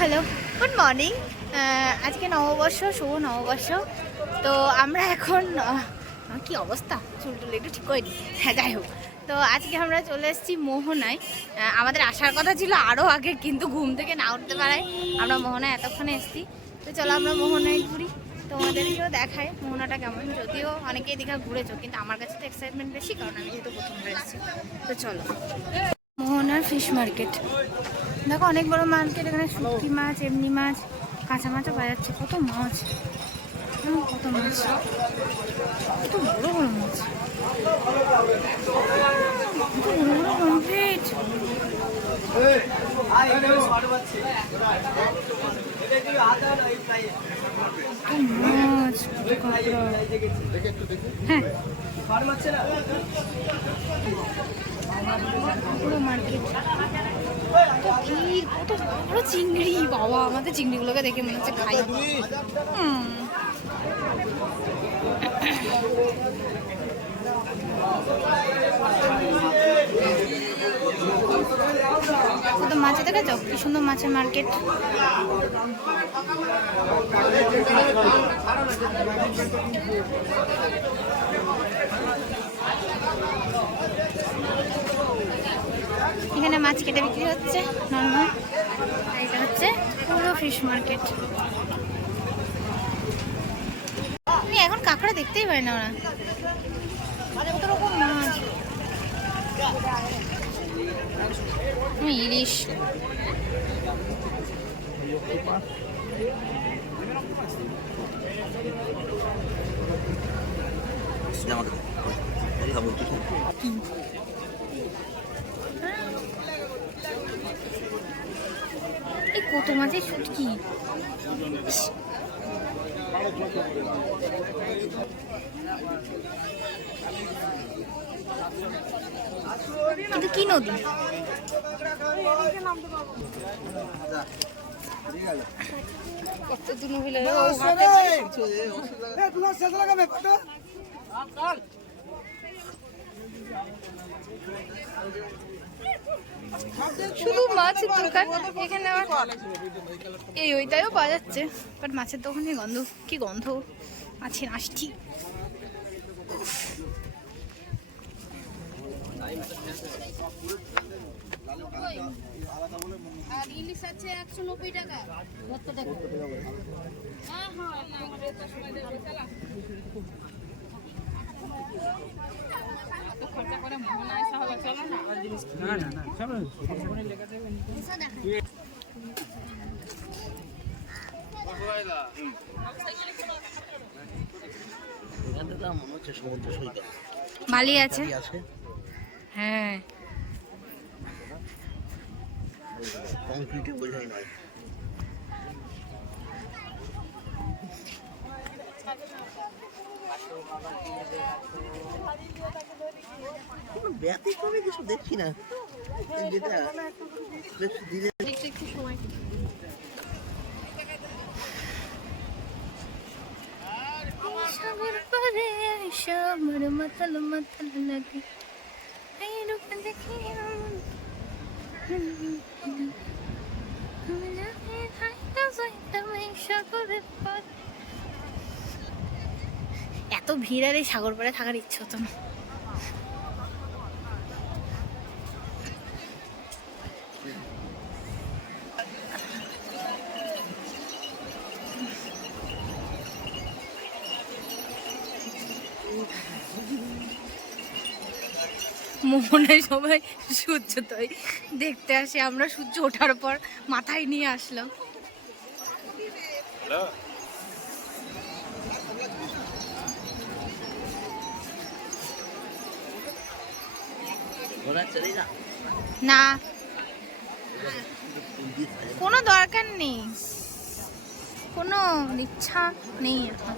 Hello, good morning. আজকে নববর্ষ, শুভ নববর্ষ। তো আমরা এখন কি অবস্থা, চুল টুল একটু ঠিক করিনি, হ্যাঁ যাই হোক। তো আজকে আমরা চলে এসেছি মোহনায়। আমাদের আসার কথা ছিল আরও আগে, কিন্তু ঘুম থেকে না উঠতে পারায় আমরা মোহনায় এতক্ষণে এসেছি। তো চলো আমরা মোহনায় ঘুরি, তোমাদেরকেও দেখায় মোহনাটা কেমন। যদিও অনেকেই দীঘা ঘুরেছো, কিন্তু আমার কাছে তো এক্সাইটমেন্ট বেশি, কারণ আমি যেহেতু প্রথমবার এসেছি। তো চলো, মোহনার ফিশ মার্কেট দেখো, অনেক বড় মার্কেট। এখানে শুটকি মাছ, এমনি মাছ, কাঁচা মাছও পাওয়া যাচ্ছে। কত মাছ, কত মাছ, কত বড় বড় মাছ, কত বড় বড় কমপ্লিট মাছ। হ্যাঁ, পুরো মার্কেট কত বড় চিংড়ি। বাবা, আমাদের চিংড়িগুলোকে দেখে মনে হচ্ছে খাই। কত মাছ দেখেছো, কি সুন্দর মাছের মার্কেট। এখানে মাছ কেটে বিক্রি হচ্ছে নর্মাল। এটা হচ্ছে পুরো ফিশ মার্কেট। আমি এখন কাঁকড়া দেখতেই পাই না, ওরা কত রকম মাছ। ইলিশ, এই কত মাছের শুটকি। কিন্তু কি নদী, শুধু মাছের দোকান এখানে। এই ওইটাও পাওয়া যাচ্ছে, বাট মাছের দোকানে গন্ধ, কি গন্ধ, মাছের আষ্টি। আর ইলিশ আছে 190 টাকা। খরচা করে মনে আসা হবে, চলো না। না না না, চলো ওখানে লেখা থাকবে। মালি আছে, হ্যাঁ। কংক্রিটে বোঝাই নয়। কোনো ব্যতিক্রমী কিছু দেখছি না, যেটা বেশ ধীরে একটু সময়। সাগর পারে আমার মাতাল মাতাল লাগে, এই রূপ দেখি এত ভিড়, আর এই সাগর পাড়ে থাকার ইচ্ছে হতো না। মোহনায় সবাই সূর্য তো দেখতে আসে, আমরা সূর্য ওঠার পর মাথায় নিয়ে আসলাম। না, কোনো দরকার নেই, কোনো ইচ্ছা নেই এখন।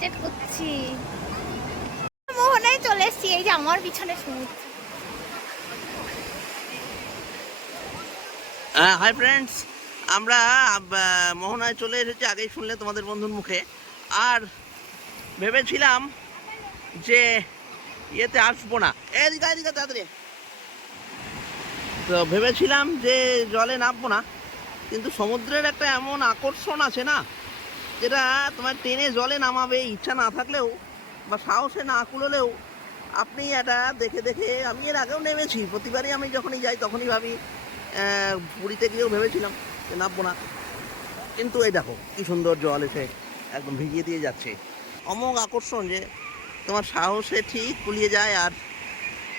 চ্যাট করছি, মোহনায় চলে এসছি। এই যে আমার পিছনে সমুদ্র। হাই ফ্রেন্ডস, আমরা মোহনায় চলে এসেছি, আগেই শুনলে তোমাদের বন্ধুর মুখে। আর ভেবেছিলাম যে ইয়েতে আসবো না, এদিকে এদিকে তাড়াতাড়ি। তো ভেবেছিলাম যে জলে নামবো না, কিন্তু সমুদ্রের একটা এমন আকর্ষণ আছে না, যেটা তোমার টেনে জলে নামাবে, ইচ্ছা না থাকলেও বা সাহসে না কুলোলেও আপনি এটা দেখে দেখে, আমি এর আগেও নেমেছি, প্রতিবারই আমি যখনই যাই তখনই ভাবি, পুরীতে গিয়েও ভেবেছিলাম যে নামবো না, কিন্তু এই দেখো কি সুন্দর জল এসে একদম ভিজিয়ে দিয়ে যাচ্ছে। অমোঘ আকর্ষণ যে তোমার সাহসে ঠিক কুলিয়ে যায়, আর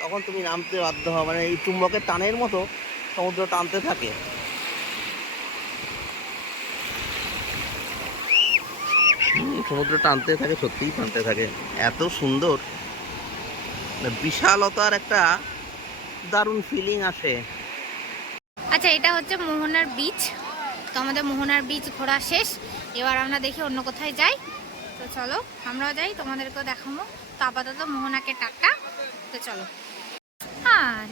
তখন তুমি নামতে বাধ্য হও, মানে এই চুম্বকের টানের মতো সমুদ্র টানতে থাকে। সমুদ্র টানতে থাকে, সত্যিই টানতে থাকে, এত সুন্দর, বিশালতার একটা দারুণ ফিলিং আসে। আচ্ছা, এটা হচ্ছে মোহনার বিচ। তো আমাদের মোহনার বিচ ঘোরা শেষ, এবার আমরা দেখি অন্য কোথায় যাই। তো চলো আমরাও যাই, তোমাদেরকেও দেখাবো। তো আপাতত মোহনাকে টাটা। তো চলো। আর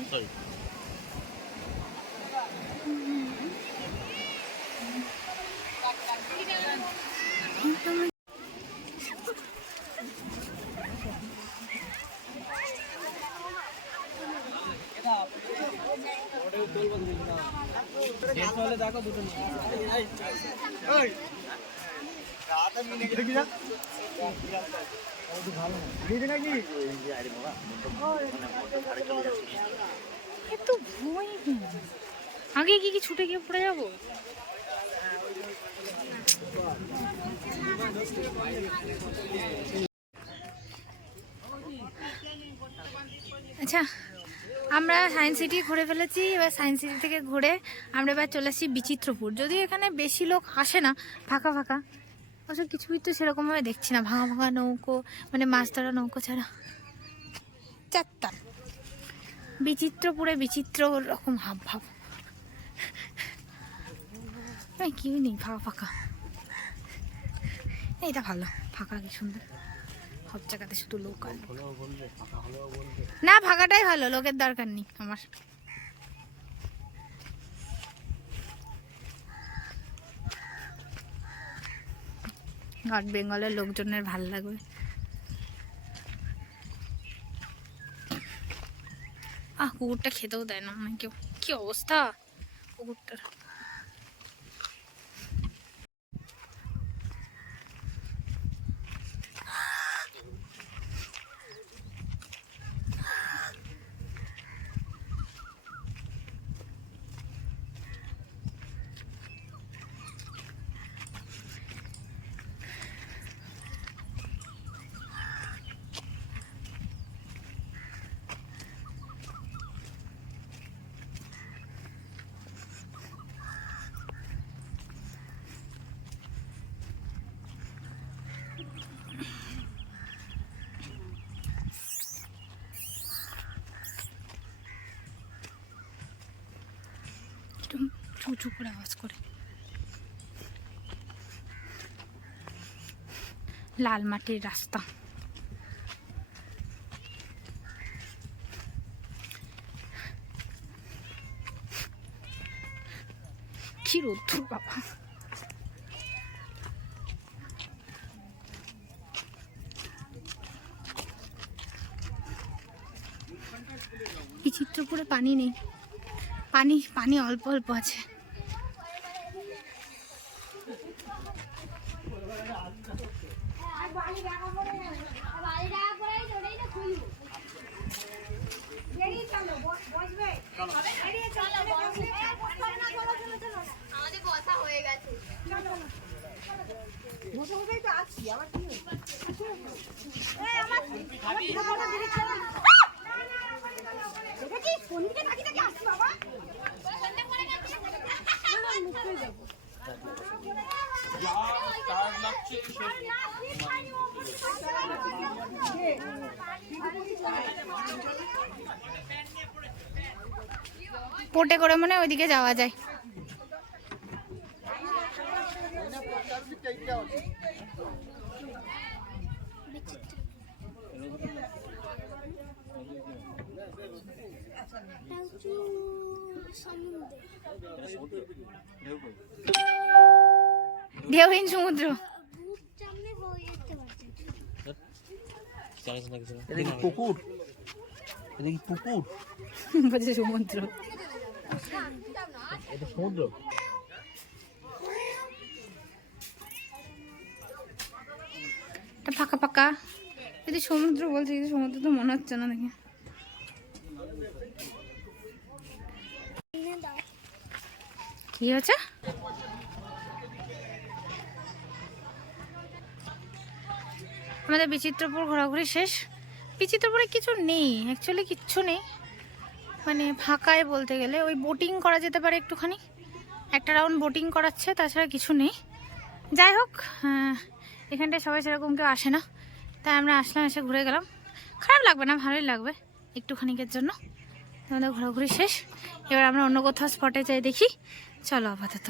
এত ভয় নেই। আগে কি ছুটে গিয়ে পড়ে যাবো? আচ্ছা, আমরা সায়েন্স সিটি ঘুরে ফেলেছি। এবার সায়েন্স সিটি থেকে ঘুরে আমরা এবার চলে আসছি বিচিত্রপুর। যদিও এখানে বেশি লোক আসে না, ফাঁকা ফাঁকা, ওসব কিছুই তো সেরকমভাবে দেখছি না। ভাঙা ভাঙা নৌকো, মানে মাছ ধরা নৌকো ছাড়া। চারটা বিচিত্রপুরে বিচিত্র রকম হাব ভাব, কেউ নেই, ফাঁকা ফাঁকা। এটা ভালো, ফাঁকা কি সুন্দর। সব জায়গাতে শুধু লোক আর না, ফাঁকাটাই ভালো, লোকের দরকার নেই আমার। নর্থ বেঙ্গলের লোকজনের ভাল লাগবে। কুকুরটা খেতেও দেয় না মানে কেউ, কি অবস্থা কুকুরটার। চুচু করে আওয়াজ করে। লাল মাটির রাস্তা, কি রোদ্দুর বাবা। বিচিত্রপুরে পানি নেই, পানি পানি অল্প অল্প আছে। আমাদের কথা হয়ে গেছে। পোটে করে মনে ওইদিকে যাওয়া যায়। ঢেউহীন সমুদ্র। এটা কি পুকুর? এটা কি পুকুর? বলছে সমুদ্র। এটা সমুদ্র। এটা ফাঁকা ফাঁকা, যদি সমুদ্র বলছে কিন্তু সমুদ্র তো মনে হচ্ছে না দেখে। কি হচ্ছে? আমাদের বিচিত্রপুর ঘোরাঘুরি শেষ। বিচিত্রপুরে কিছু নেই, অ্যাকচুয়ালি কিচ্ছু নেই, মানে ফাঁকায় বলতে গেলে। ওই বোটিং করা যেতে পারে একটুখানি, একটা রাউন্ড বোটিং করাচ্ছে, তাছাড়া কিছু নেই। যাই হোক, এখানটায় সবাই সেরকম কেউ আসে না, তাই আমরা আসলাম, এসে ঘুরে গেলাম। খারাপ লাগবে না, ভালোই লাগবে একটুখানিকের জন্য। আমাদের ঘোরাঘুরি শেষ, এবার আমরা অন্য কোথাও স্পটে যাই দেখি। চলো আপাতত।